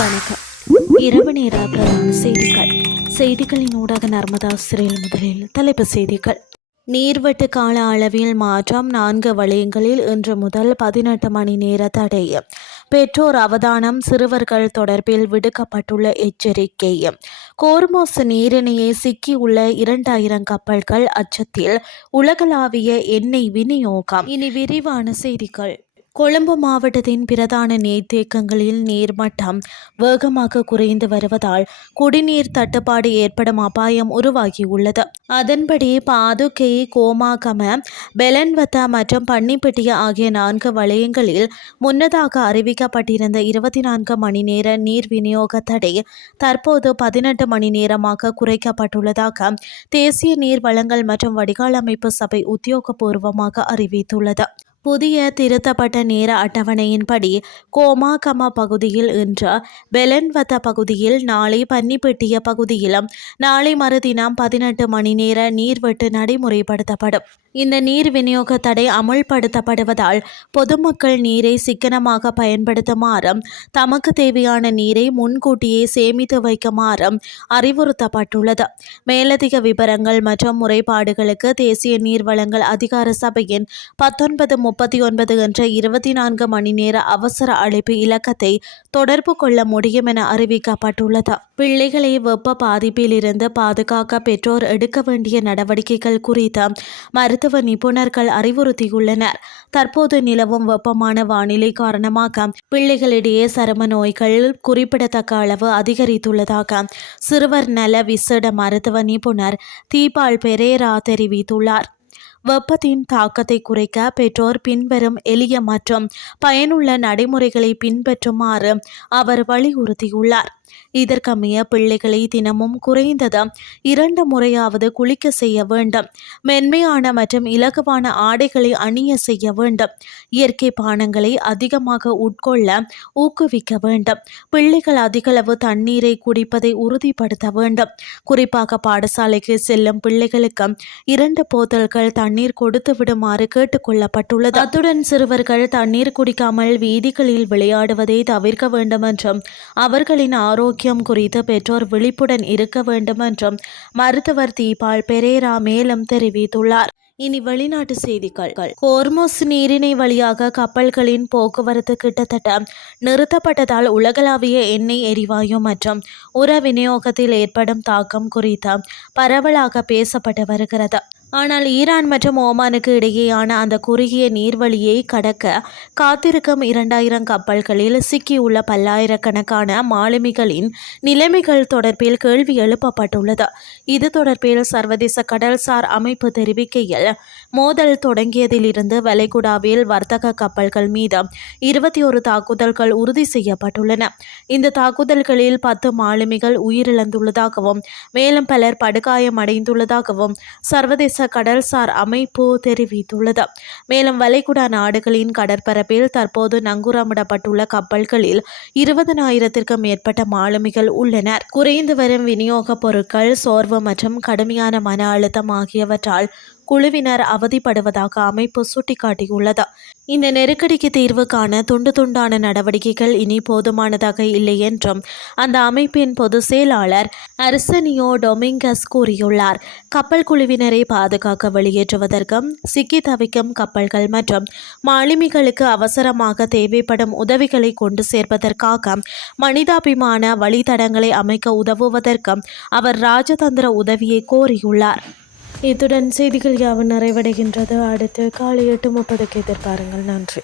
வணக்கம். இரவு நேர பிரதான செய்திகளின் ஊடாக நர்மதா சிறையில் முதலில் தலைப்புச் செய்திகள். நீர்வெட்டு கால அளவில் மாற்றம் 4 வலயங்களில் இன்று முதல் 18 மணி நேர தடை. பெற்றோர் அவதானம், சிறுவர்கள் தொடர்பில் விடுக்கப்பட்டுள்ள எச்சரிக்கை. கோர்மோஸ் நீரிணையை சிக்கியுள்ள 2000 கப்பல்கள் அச்சத்தில், உலகளாவிய எண்ணெய் விநியோகம். இனி விரிவான செய்திகள். கொழும்பு மாவட்டத்தின் பிரதான நீர்த்தேக்கங்களில் நீர்மட்டம் வேகமாக குறைந்து வருவதால் குடிநீர் தட்டுப்பாடு ஏற்படும் அபாயம் உருவாகியுள்ளது. அதன்படி பாதுகை, கோமாகம, பெலன்வத்த மற்றும் பன்னிப்பட்டிய ஆகிய 4 வலயங்களில் முன்னதாக அறிவிக்கப்பட்டிருந்த 24 மணி நேர நீர் விநியோக தடை தற்போது 18 மணி நேரமாக குறைக்கப்பட்டுள்ளதாக தேசிய நீர் வழங்கல் மற்றும் வடிகால் அமைப்பு சபை உத்தியோகபூர்வமாக அறிவித்துள்ளது. புதிய திருத்தப்பட்ட நேர அட்டவணையின்படி கோமாகம பகுதியில் இன்று, பெலன்வத்த பகுதியில் நாளை, பன்னிப்பட்டிய பகுதியிலும் நாளை மறுதினம் 18 மணி நேர நீர்வெட்டு நடைமுறைப்படுத்தப்படும். இந்த நீர் விநியோக தடை அமுல்படுத்தப்படுவதால் பொதுமக்கள் நீரை சிக்கனமாக பயன்படுத்துமாறும், தமக்கு தேவையான நீரை முன்கூட்டியே சேமித்து வைக்குமாறும் அறிவுறுத்தப்பட்டுள்ளது. மேலதிக விபரங்கள் மற்றும் முறைப்பாடுகளுக்கு தேசிய நீர் வழங்கல் அதிகார சபையின் 1939 என்ற 24 மணி நேர அவசர அழைப்பு இலக்கத்தை தொடர்பு கொள்ள முடியும் என அறிவிக்கப்பட்டுள்ளது. பிள்ளைகளை வெப்ப பாதிப்பில் இருந்து பாதுகாக்க பெற்றோர் எடுக்க வேண்டிய நடவடிக்கைகள் குறித்து மருத்துவ நிபுணர்கள் அறிவுறுத்தியுள்ளனர். தற்போது நிலவும் வெப்பமான வானிலை காரணமாக பிள்ளைகளிடையே சரும நோய்கள் குறிப்பிடத்தக்க அளவு அதிகரித்துள்ளதாக சிறுவர் நல விசேட மருத்துவ நிபுணர் தீபால் பெரேரா தெரிவித்துள்ளார். வெப்பத்தின் தாக்கத்தை குறைக்க பெற்றோர் பின்வரும் எளிய மற்றும் பயனுள்ள நடைமுறைகளை பின்பற்றுமாறு அவர் வலியுறுத்தியுள்ளார். இதற்கமைய பிள்ளைகளை தினமும் குறைந்தது 2 முறையாவது குளிக்க செய்ய வேண்டும். மென்மையான மற்றும் இலகுவான ஆடைகளை அணிய செய்ய வேண்டும். இயற்கை பானங்களை அதிகமாக உட்கொள்ள ஊக்குவிக்க வேண்டும். பிள்ளைகள் அதிகளவு தண்ணீரை குடிப்பதை உறுதிப்படுத்த வேண்டும். குறிப்பாக பாடசாலைக்கு செல்லும் பிள்ளைகளுக்கு 2 போத்தல்கள் தண்ணீர் கொடுத்து விடுமாறு கேட்டுக்கொள்ளப்பட்டுள்ளது. அத்துடன் சிறுவர்கள் தண்ணீர் குடிக்காமல் வீதிகளில் விளையாடுவதை தவிர்க்க வேண்டும் என்றும், அவர்களின் ஆரோக்கியம் குறித்து பெற்றோர் விழிப்புடன் இருக்க வேண்டும் என்றும் மருத்துவர் தீபால் பெரேரா மேலும் தெரிவித்துள்ளார். இனி வெளிநாட்டு செய்திகள். கோர்மோஸ் நீரிணை வழியாக கப்பல்களின் போக்குவரத்து கிட்டத்தட்ட நிறுத்தப்பட்டதால் உலகளாவிய எண்ணெய், எரிவாயு மற்றும் உர விநியோகத்தில் ஏற்படும் தாக்கம் குறித்து பரவலாக பேசப்பட்டு வருகிறது. ஆனால் ஈரான் மற்றும் ஓமானுக்கு இடையேயான அந்த குறுகிய நீர்வழியை கடக்க காத்திருக்கும் 2000 கப்பல்களில் சிக்கியுள்ள பல்லாயிரக்கணக்கான மாலுமிகளின் நிலைமைகள் தொடர்பில் கேள்வி எழுப்பப்பட்டுள்ளது. இது தொடர்பில் சர்வதேச கடல்சார் அமைப்பு தெரிவிக்கையில், மோதல் தொடங்கியதிலிருந்து வளைகுடாவில் வர்த்தக கப்பல்கள் மீது 21 தாக்குதல்கள் உறுதி செய்யப்பட்டுள்ளன. இந்த தாக்குதல்களில் 10 மாலுமிகள் உயிரிழந்துள்ளதாகவும் மேலும் பலர் படுகாயமடைந்துள்ளதாகவும் சர்வதேச கடல்சார் அமைப்பு தெரிவித்துள்ளது. மேலும் வளைகுடா நாடுகளின் கடற்பரப்பில் தற்போது நங்கூரமிடப்பட்டுள்ள கப்பல்களில் 20,000க்கும் மேற்பட்ட மாலுமிகள் உள்ளனர். குறைந்து வரும் விநியோக பொருட்கள், சோர்வு மற்றும் கடுமையான மன அழுத்தம் ஆகியவற்றால் குழுவினர் அவதிப்படுவதாக அமைப்பு சுட்டிக்காட்டியுள்ளது. இந்த நெருக்கடிக்கு தீர்வு காண துண்டான நடவடிக்கைகள் இனி போதுமானதாக இல்லை என்றும் அந்த அமைப்பின் பொதுச் செயலாளர் அர்சனியோ டொமிங்கஸ் கூறியுள்ளார். கப்பல் குழுவினரை பாதுகாக்க வெளியேற்றுவதற்கும், சிக்கி தவிக்கும் கப்பல்கள் மற்றும் மாலுமிகளுக்கு அவசரமாக தேவைப்படும் உதவிகளை கொண்டு சேர்ப்பதற்காக மனிதாபிமான வழித்தடங்களை அமைக்க உதவுவதற்கும் அவர் ராஜதந்திர உதவியை கோரியுள்ளார். இத்துடன் செய்திகள் யாவும் நிறைவடைகின்றது. அடுத்து காலை 8:30க்கு எதிர்பாருங்கள். நன்றி.